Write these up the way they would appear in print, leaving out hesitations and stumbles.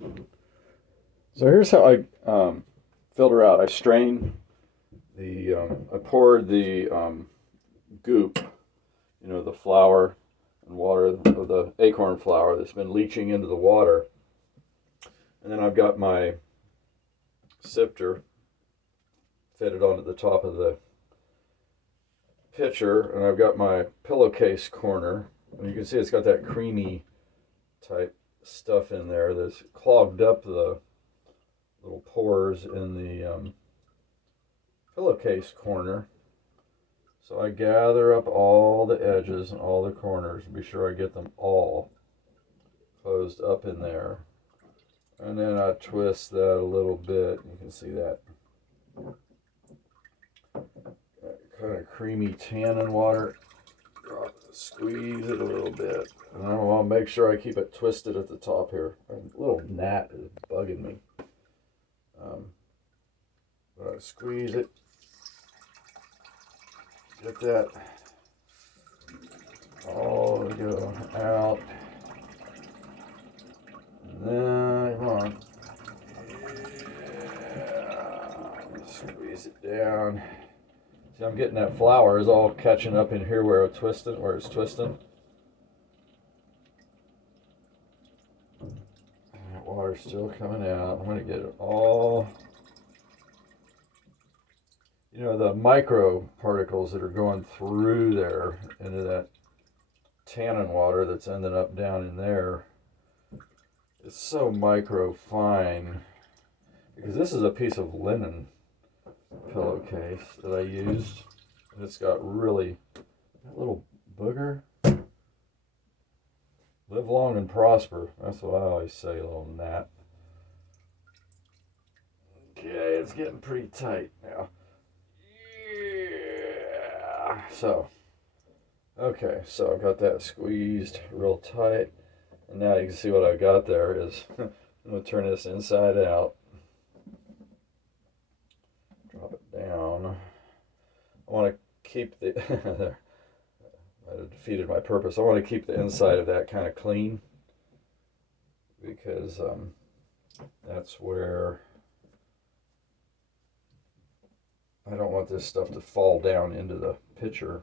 So here's how I filter out. I poured the goop, the flour and water of the acorn flour that's been leaching into the water. And then I've got my sifter fitted onto the top of the pitcher, and I've got my pillowcase corner. And you can see it's got that creamy type stuff in there that's clogged up the little pores in the pillowcase corner. So I gather up all the edges and all the corners and be sure I get them all closed up in there. And then I twist that a little bit. You can see that kind of creamy tannin water. Squeeze it a little bit. And I want to make sure I keep it twisted at the top here. A little gnat is bugging me. But I squeeze it. Get that all to go out. And then, come on. Yeah. Squeeze it down. See, I'm getting that flour is all catching up in here where it's twisting. That water's still coming out. I'm going to get it all. The micro particles that are going through there into that tannin water that's ending up down in there. It's so micro fine because this is a piece of linen pillowcase that I used. It's got really that little booger. Live long and prosper. That's what I always say, little gnat. Okay, it's getting pretty tight now. Yeah. So I got that squeezed real tight. And now you can see what I've got there is, I'm going to turn this inside out. Drop it down. I want to keep the, I defeated my purpose. I want to keep the inside of that kind of clean because that's where I don't want this stuff to fall down into the pitcher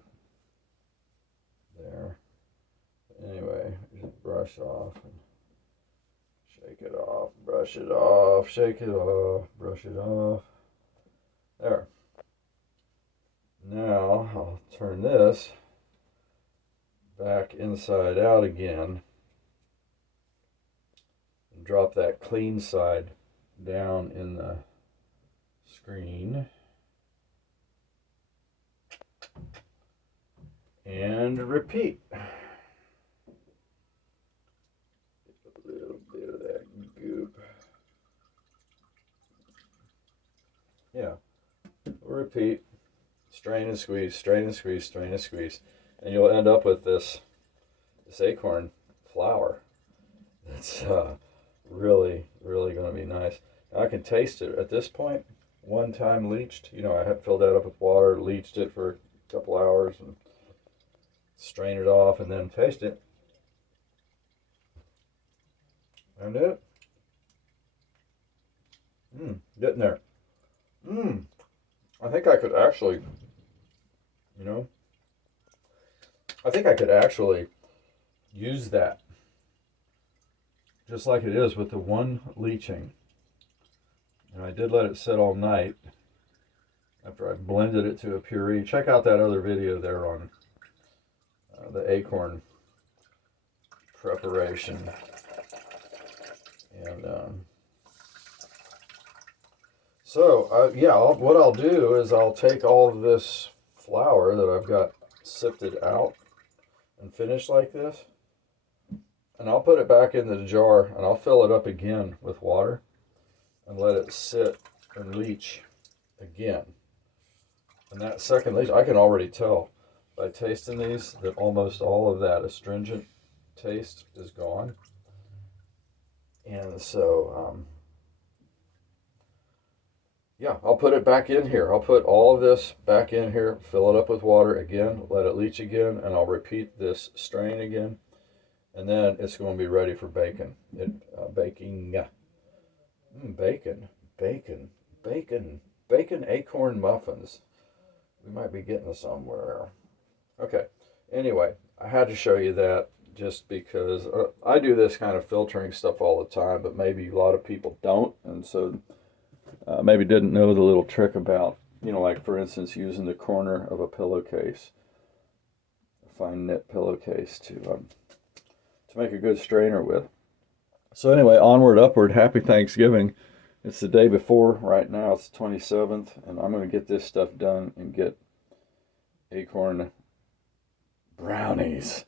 there. Anyway, just brush off and shake it off, brush it off, shake it off, brush it off. There. Now I'll turn this back inside out again and drop that clean side down in the screen. And repeat. A little bit of that goop. Yeah. Repeat. Strain and squeeze, strain and squeeze, strain and squeeze. And you'll end up with this acorn flour. It's really, really going to be nice. Now I can taste it at this point. One time leached. I had filled that up with water, leached it for a couple hours, and strain it off, and then taste it. And it. Getting there. I think I could actually, use that just like it is with the one leaching. And I did let it sit all night after I blended it to a puree. Check out that other video there on the acorn preparation. And what I'll do is I'll take all of this flour that I've got sifted out and finished like this, and I'll put it back in the jar and I'll fill it up again with water and let it sit and leach again. And that second leach, I can already tell by tasting these that almost all of that astringent taste is gone. And so, I'll put it back in here. I'll put all of this back in here, fill it up with water again, let it leach again, and I'll repeat this strain again. And then it's going to be ready for baking. Bacon, bacon, bacon, bacon acorn muffins. We might be getting somewhere. Okay. Anyway, I had to show you that just because I do this kind of filtering stuff all the time, but maybe a lot of people don't, and so maybe didn't know the little trick about, like for instance, using the corner of a pillowcase, a fine knit pillowcase to make a good strainer with. So anyway, onward, upward, happy Thanksgiving. It's the day before right now. It's the 27th, and I'm going to get this stuff done and get Acorn brownies.